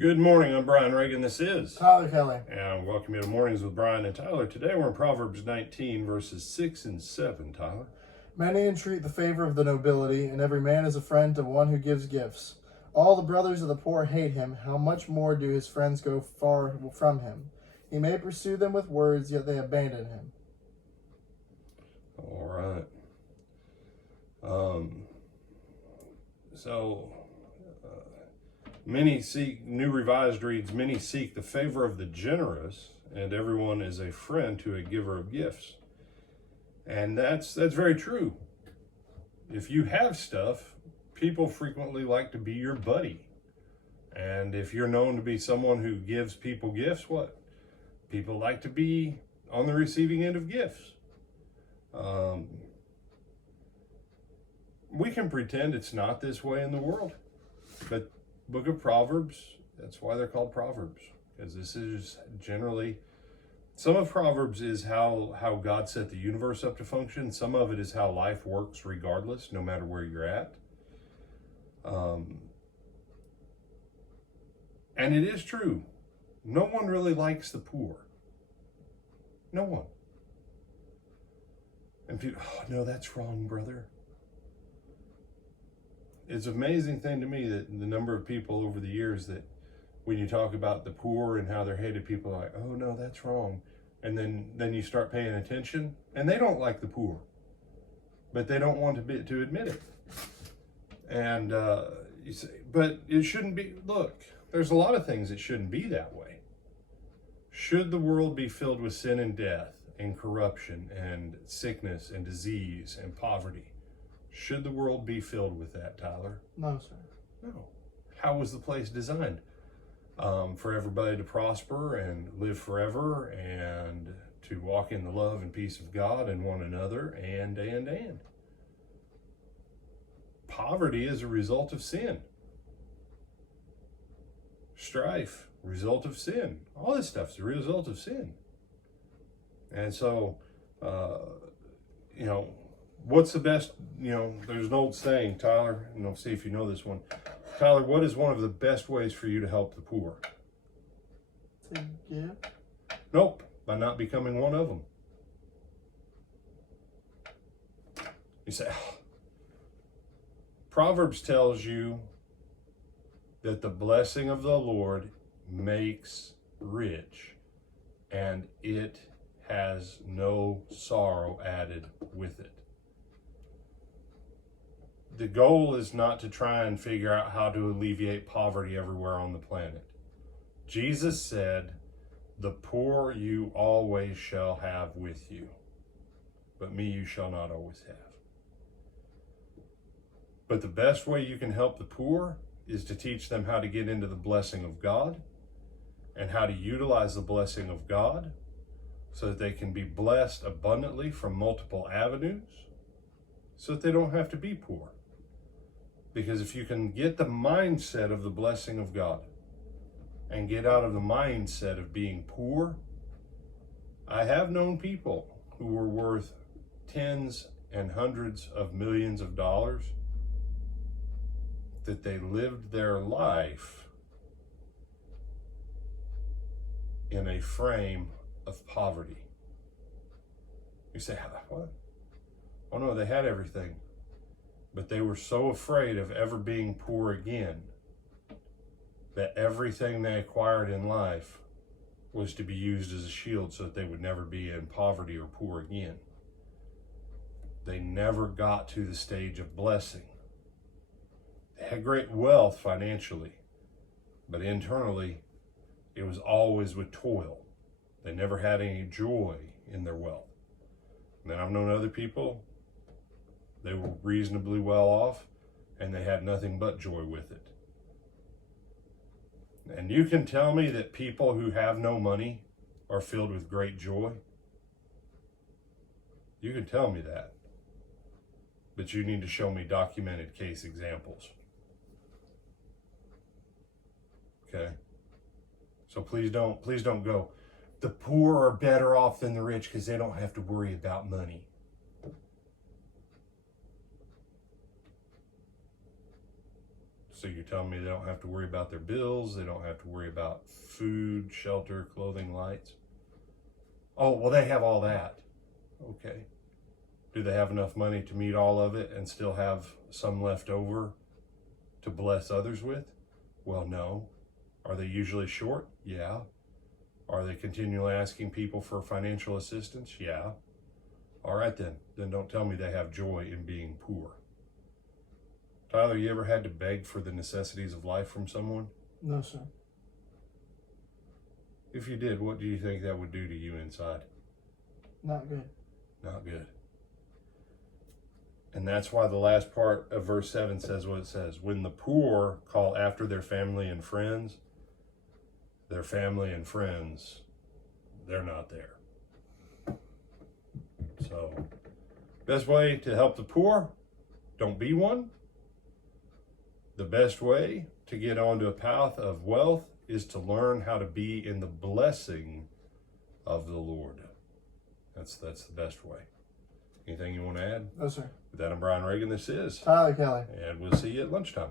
Good morning, I'm Brian Reagan. This is Tyler Kelly. And welcome you to Mornings with Brian and Tyler. Today we're in Proverbs 19, verses 6 and 7, Tyler. Many entreat the favor of the nobility, and every man is a friend to one who gives gifts. All the brothers of the poor hate him. How much more do his friends go far from him? He may pursue them with words, yet they abandon him. All right. Many seek, New Revised reads, many seek the favor of the generous, and everyone is a friend to a giver of gifts. And that's very true. If you have stuff, people frequently like to be your buddy. And if you're known to be someone who gives people gifts, what? People like to be on the receiving end of gifts. We can pretend it's not this way in the world, but book of Proverbs, that's why they're called Proverbs, because this is generally, some of Proverbs is how God set the universe up to function. Some of it is how life works regardless, no matter where you're at. And it is true. No one really likes the poor. No one. And people, oh, no, that's wrong, brother. It's an amazing thing to me that the number of people over the years that when you talk about the poor and how they're hated, people are like, oh, no, that's wrong. And then you start paying attention, and they don't like the poor, but they don't want to admit it. And you say, but it shouldn't be. Look, there's a lot of things that shouldn't be that way. Should the world be filled with sin and death and corruption and sickness and disease and poverty? Should the world be filled with that, Tyler? No, sir. No. How was the place designed? For everybody to prosper and live forever and to walk in the love and peace of God and one another and. Poverty is a result of sin. Strife, result of sin. All this stuff is a result of sin. And so, what's the best, there's an old saying, Tyler, and I'll see if you know this one. Tyler, what is one of the best ways for you to help the poor? To give? Nope, by not becoming one of them. You say, oh. Proverbs tells you that the blessing of the Lord makes rich, and it has no sorrow added with it. The goal is not to try and figure out how to alleviate poverty everywhere on the planet. Jesus said, the poor you always shall have with you, but me you shall not always have. But the best way you can help the poor is to teach them how to get into the blessing of God and how to utilize the blessing of God so that they can be blessed abundantly from multiple avenues so that they don't have to be poor. Because if you can get the mindset of the blessing of God and get out of the mindset of being poor, I have known people who were worth tens and hundreds of millions of dollars that they lived their life in a frame of poverty. You say, what? Oh no, they had everything. But they were so afraid of ever being poor again that everything they acquired in life was to be used as a shield so that they would never be in poverty or poor again. They never got to the stage of blessing. They had great wealth financially, but internally it was always with toil. They never had any joy in their wealth. And then I've known other people, they were reasonably well off, and they had nothing but joy with it. And you can tell me that people who have no money are filled with great joy? You can tell me that. But you need to show me documented case examples. Okay? So please don't go, the poor are better off than the rich because they don't have to worry about money. So you're telling me they don't have to worry about their bills, they don't have to worry about food, shelter, clothing, lights? Oh, well, they have all that. Okay. Do they have enough money to meet all of it and still have some left over to bless others with? Well, no. Are they usually short? Yeah. Are they continually asking people for financial assistance? Yeah. All right, then. Then don't tell me they have joy in being poor. Tyler, you ever had to beg for the necessities of life from someone? No, sir. If you did, what do you think that would do to you inside? Not good. Not good. And that's why the last part of verse 7 says what it says. When the poor call after their family and friends, they're not there. So, best way to help the poor, don't be one. The best way to get onto a path of wealth is to learn how to be in the blessing of the Lord. That's the best way. Anything you want to add? No, sir. With that, I'm Brian Reagan. This is Tyler Kelly. and we'll see you at lunchtime.